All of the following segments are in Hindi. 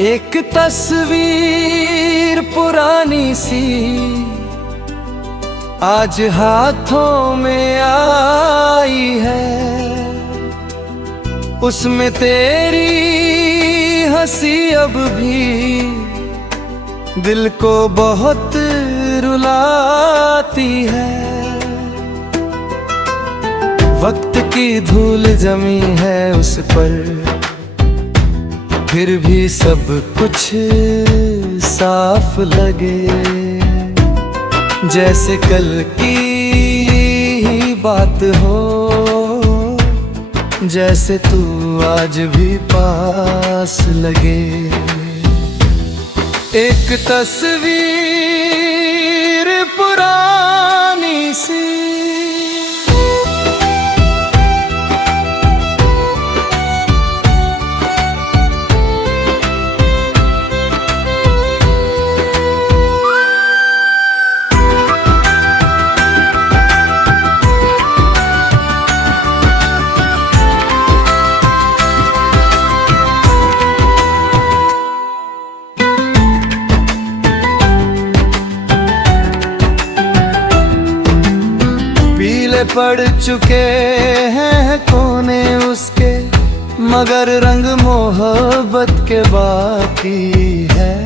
एक तस्वीर पुरानी सी आज हाथों में आई है, उसमें तेरी हंसी अब भी दिल को बहुत रुलाती है। वक्त की धूल जमी है उस पर, फिर भी सब कुछ साफ लगे, जैसे कल की ही बात हो, जैसे तू आज भी पास लगे। एक तस्वीर पुरानी सी पड़ चुके हैं कोने उसके, मगर रंग मोहब्बत के बाकी है।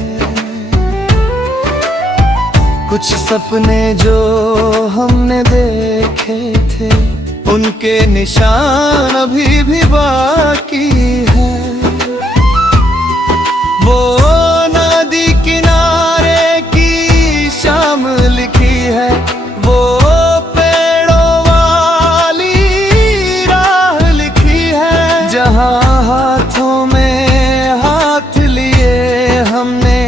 कुछ सपने जो हमने देखे थे, उनके निशान अभी भी बाकी है। वो नदी किनारे की शाम लिखी है, वो जहाँ हाथों में हाथ लिए हमने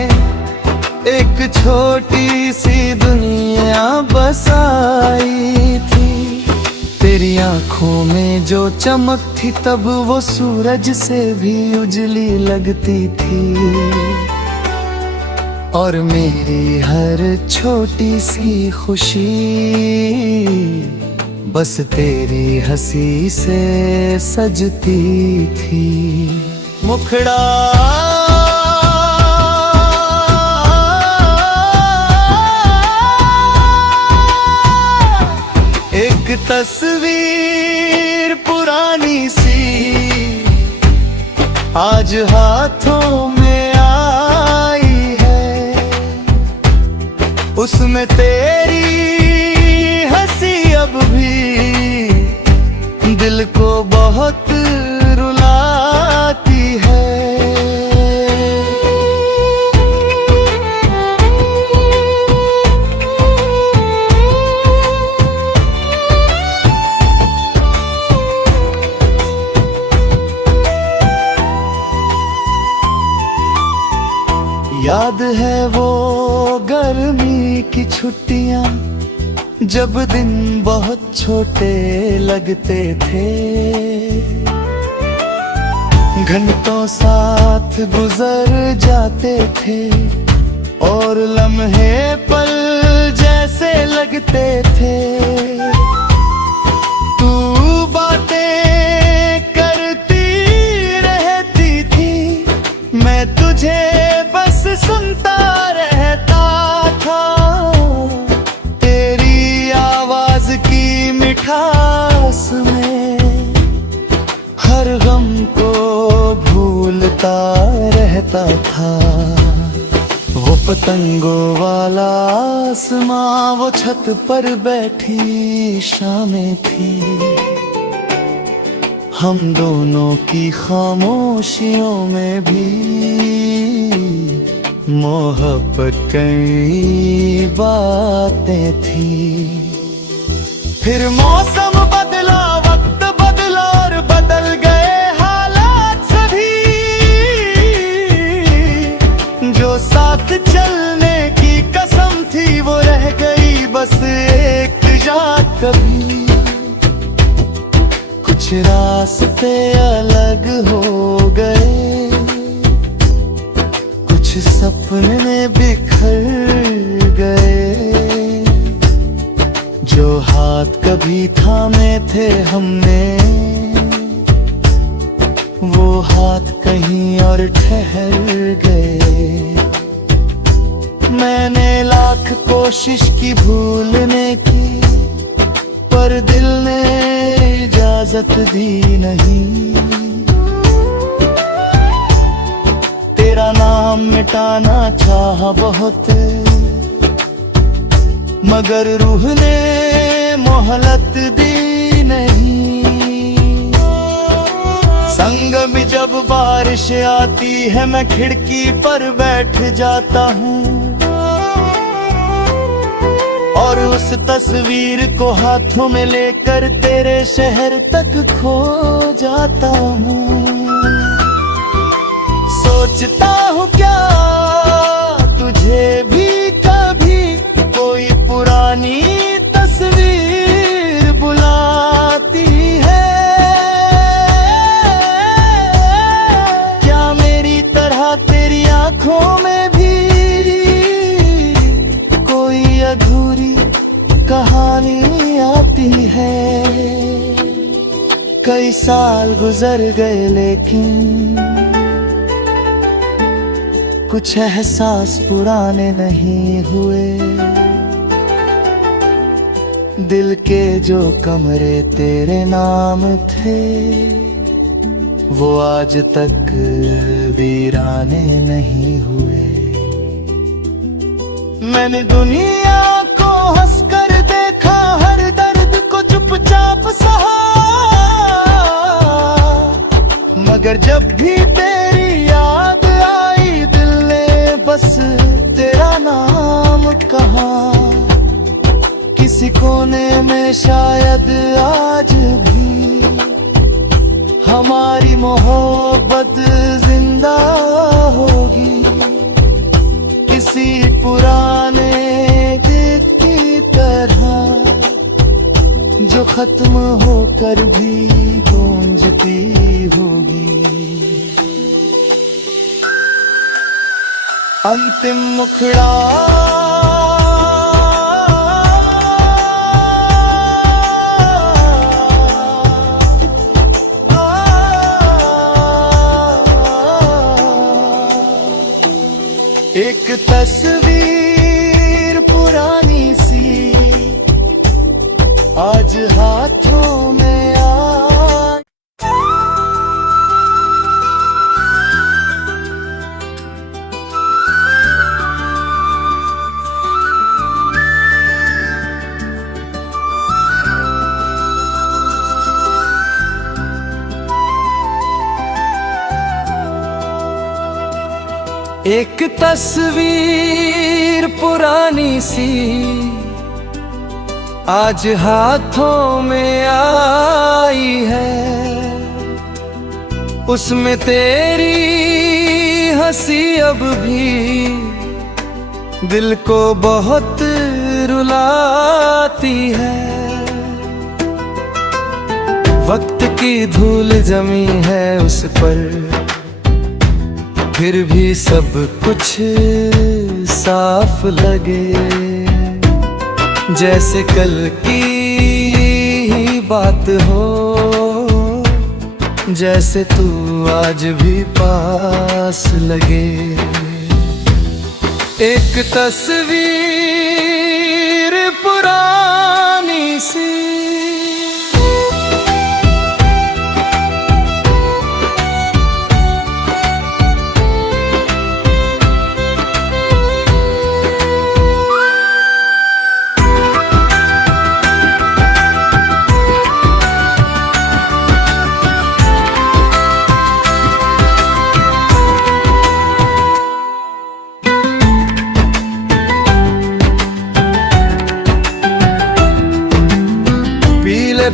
एक छोटी सी दुनिया बसाई थी। तेरी आँखों में जो चमक थी तब वो सूरज से भी उजली लगती थी, और मेरी हर छोटी सी खुशी बस तेरी हंसी से सजती थी। मुखड़ा एक तस्वीर पुरानी सी आज हाथों में आई है, उसमें तेरी अब भी दिल को बहुत रुलाती है। याद है वो गर्मी की छुट्टियां, जब दिन बहुत छोटे लगते थे, घंटों साथ गुजर जाते थे और लम्हे पल जैसे लगते थे। तू बातें करती रहती थी, मैं तुझे बस सुनता रहता था। मिठास में हर गम को भूलता रहता था। वो पतंगों वाला आसमां, वो छत पर बैठी शामें थी, हम दोनों की खामोशियों में भी मोहब्बत कई बातें थी। फिर मौसम बदला, वक्त बदला और बदल गए हालात सभी। जो साथ चलने की कसम थी वो रह गई बस एक याद कभी। कुछ रास्ते अलग हो गए, कुछ सपने बिखर गए, जो हाथ कभी थामे थे हमने वो हाथ कहीं और ठहर गए। मैंने लाख कोशिश की भूलने की, पर दिल ने इजाजत दी नहीं। तेरा नाम मिटाना चाहा बहुत, मगर रूह ने मोहलत दी नहीं। संग में जब बारिश आती है मैं खिड़की पर बैठ जाता हूँ, और उस तस्वीर को हाथों में लेकर तेरे शहर तक खो जाता हूँ। सोचता हूँ क्या तुझे भी कभी कोई पुरानी तस्वीर बुलाती है? क्या मेरी तरह तेरी आंखों में भी कोई अधूरी कहानी आती है? कई साल गुजर गए लेकिन कुछ एहसास पुराने नहीं हुए। दिल के जो कमरे तेरे नाम थे, वो आज तक वीराने नहीं हुए। मैंने दुनिया को हंसकर देखा, हर दर्द को चुपचाप सहा, मगर जब भी तेरी याद आई दिल ने बस तेरा नाम कहा। किसी कोने में शायद आज भी हमारी मोहब्बत जिंदा होगी, किसी पुराने गीत की तरह जो खत्म होकर भी गूंजती होगी। अंतिम मुखड़ा एक तस्वीर पुरानी सी आज हाथों में आ। एक तस्वीर पुरानी सी आज हाथों में आई है, उसमें तेरी हंसी अब भी दिल को बहुत रुलाती है। वक्त की धूल जमी है उस पर, फिर भी सब कुछ साफ लगे, जैसे कल की ही बात हो, जैसे तू आज भी पास लगे। एक तस्वीर पुरानी सी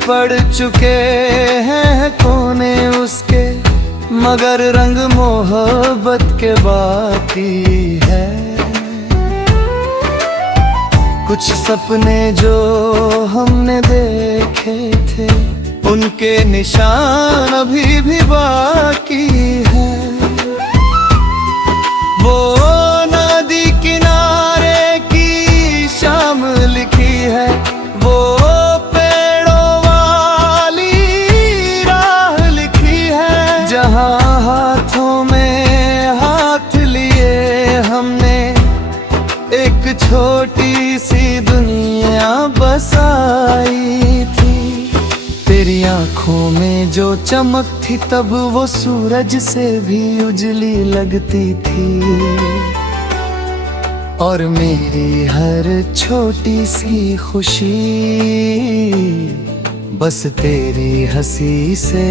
पड़ चुके हैं कोने उसके, मगर रंग मोहब्बत के बाकी है। कुछ सपने जो हमने देखे थे, उनके निशान अभी भी बाकी है। वो नदी किनारे की शाम लिखी है, वो में जो चमक थी तब वो सूरज से भी उजली लगती थी। और मेरी हर छोटी सी खुशी बस तेरी हंसी से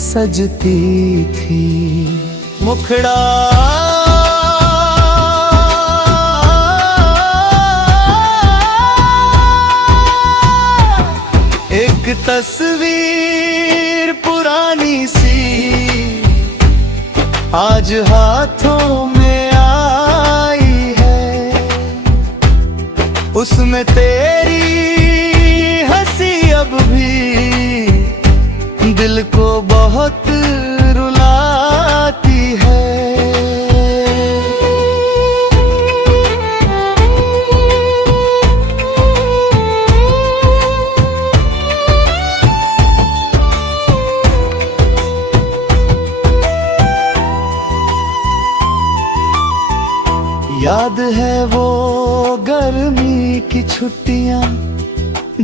सजती थी। मुखड़ा एक तस्वीर पुरानी सी आज हाथों में आई है। उसमें तेरी हंसी अब भी दिल को बहुत रुलाती है। याद है वो गर्मी की छुट्टियां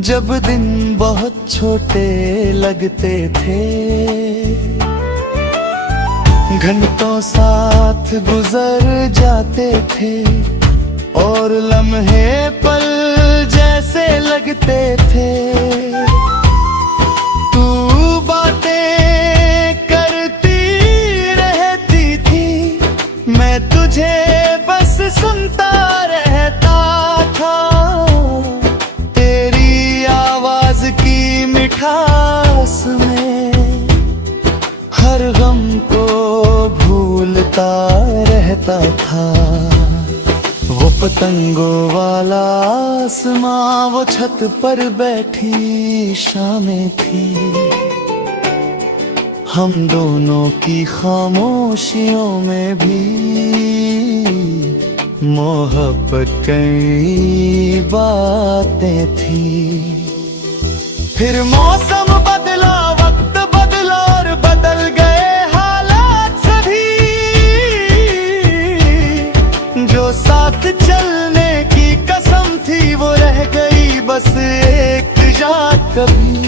जब दिन बहुत छोटे लगते थे। घंटों साथ गुजर जाते थे और लम्हे पल जैसे लगते थे। तू बातें करती रहती थी, मैं तुझे बस सुनता रहता था। तेरी आवाज की मिठास में हर गम को भूलता रहता था। वो पतंगों वाला आसमां, वो छत पर बैठी शामें थी। हम दोनों की खामोशियों में भी मोहब्बत कई बातें थी। फिर मौसम बदला, वक्त बदला और बदल गए हालात सभी। जो साथ चलने की कसम थी वो रह गई बस एक याद। कभी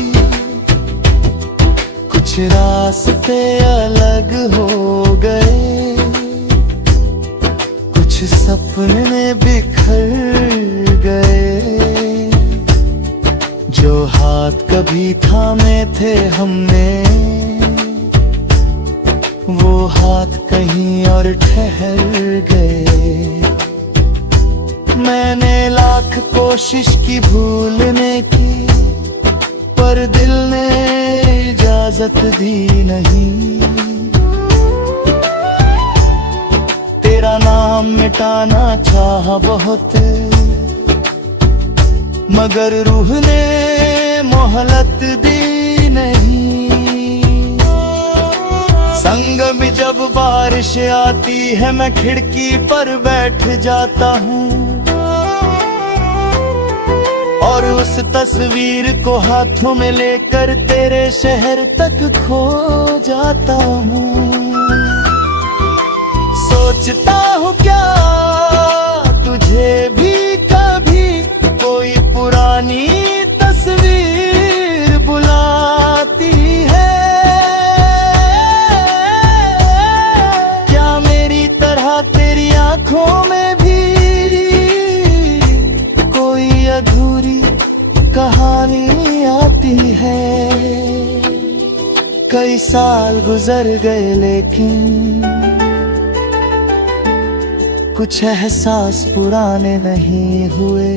कुछ रास्ते अलग हो गए, कुछ सपने बिखर गए। जो हाथ कभी थामे थे हमने, वो हाथ कहीं और ठहर गए। मैंने लाख कोशिश की भूलने की, पर दिल ने इजाजत दी नहीं। तेरा नाम मिटाना चाहा बहुत, मगर रूह ने मोहलत दी नहीं। संग में जब बारिश आती है मैं खिड़की पर बैठ जाता हूँ और उस तस्वीर को हाथों में लेकर तेरे शहर तक खो जाता हूँ। सोचता हूँ क्या तुझे भी कभी कोई पुरानी तस्वीर बुलाती है। क्या मेरी तरह तेरी आंखों में भी कोई अधूरी कहानी आती है। कई साल गुजर गए लेकिन कुछ एहसास पुराने नहीं हुए।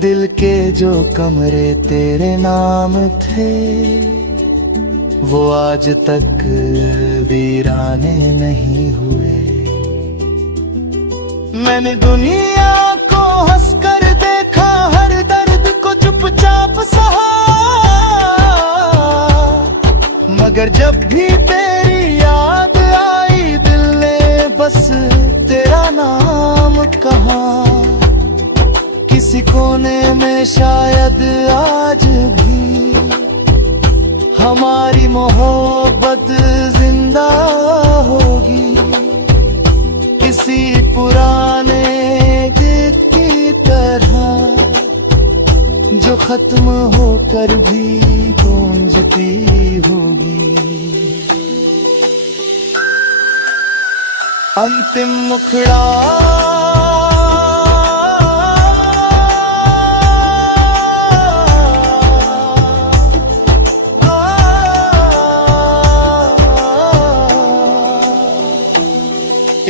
दिल के जो कमरे तेरे नाम थे वो आज तक वीराने नहीं हुए। मैंने दुनिया को हंसकर देखा, हर दर्द को चुपचाप सहा, मगर जब भी तेरी याद आई दिल ने बस तेरा नाम कहा। किसी कोने में शायद आज भी हमारी मोहब्बत जिंदा होगी, किसी पुराने गीत की तरह जो खत्म होकर भी गूंजती होगी। अंतिम मुखड़ा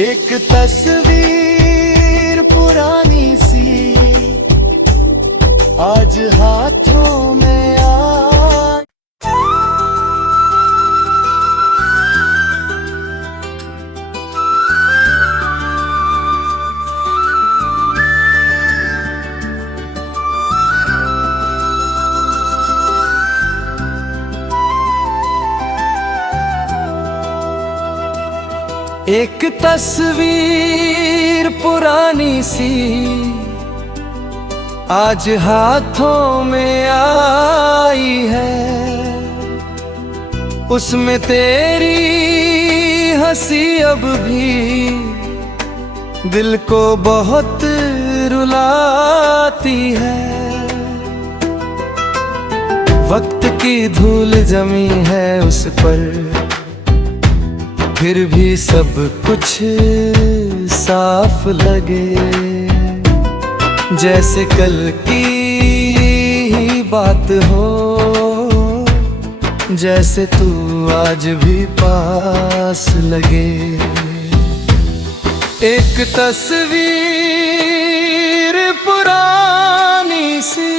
एक तस्वीर पुरानी सी आज हाथों में आ। एक तस्वीर पुरानी सी आज हाथों में आई है, उसमें तेरी हंसी अब भी दिल को बहुत रुलाती है। वक्त की धूल जमी है उस पर, फिर भी सब कुछ साफ लगे, जैसे कल की ही बात हो, जैसे तू आज भी पास लगे। एक तस्वीर पुरानी सी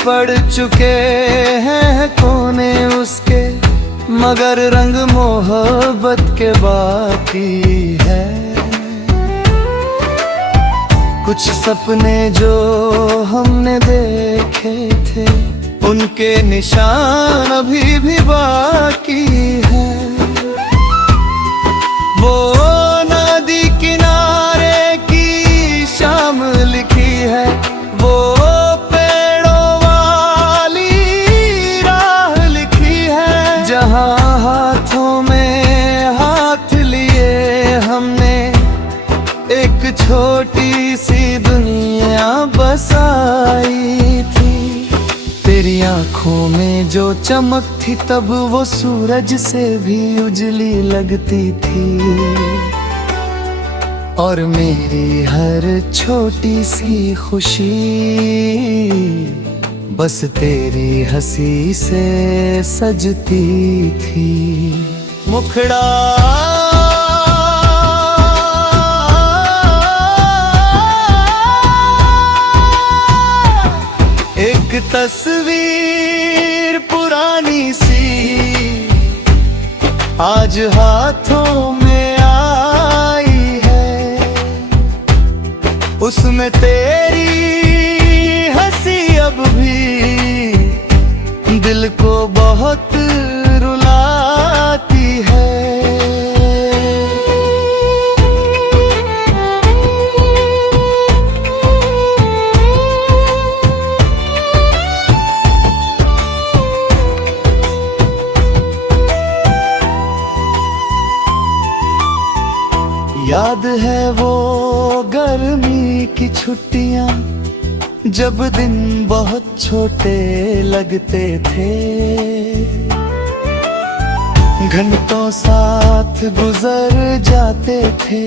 पड़ चुके हैं कोने उसके, मगर रंग मोहब्बत के बाकी है। कुछ सपने जो हमने देखे थे, उनके निशान अभी भी बाकी है। वो नदी किनारे की शाम लिखी है, वो जहाँ हाथों में हाथ लिए हमने एक छोटी सी दुनिया बसाई थी। तेरी आँखों में जो चमक थी तब वो सूरज से भी उजली लगती थी, और मेरी हर छोटी सी खुशी बस तेरी हंसी से सजती थी। मुखड़ा एक तस्वीर पुरानी सी आज हाथों में आई है, उसमें तेरी हंसी अब भी दिल को बहुत रुलाती है। याद है वो गर्मी की छुट्टियां, जब दिन बहुत छोटे लगते थे, घंटों साथ गुजर जाते थे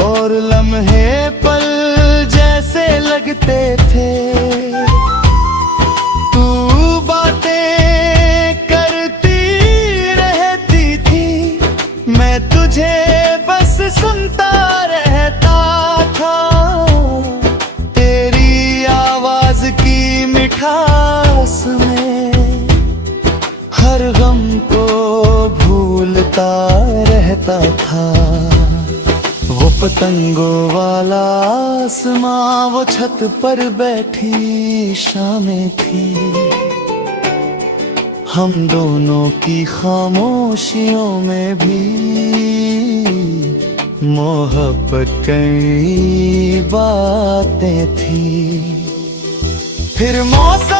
और लम्हे पल जैसे लगते थे। तू बातें करती रहती थी, मैं तुझे बस सुनता रहता था। मिठास में हर गम को भूलता रहता था। वो पतंगों वाला आसमां, वो छत पर बैठी शामें थी। हम दोनों की खामोशियों में भी मोहब्बत कई बातें थी। फिर मौसम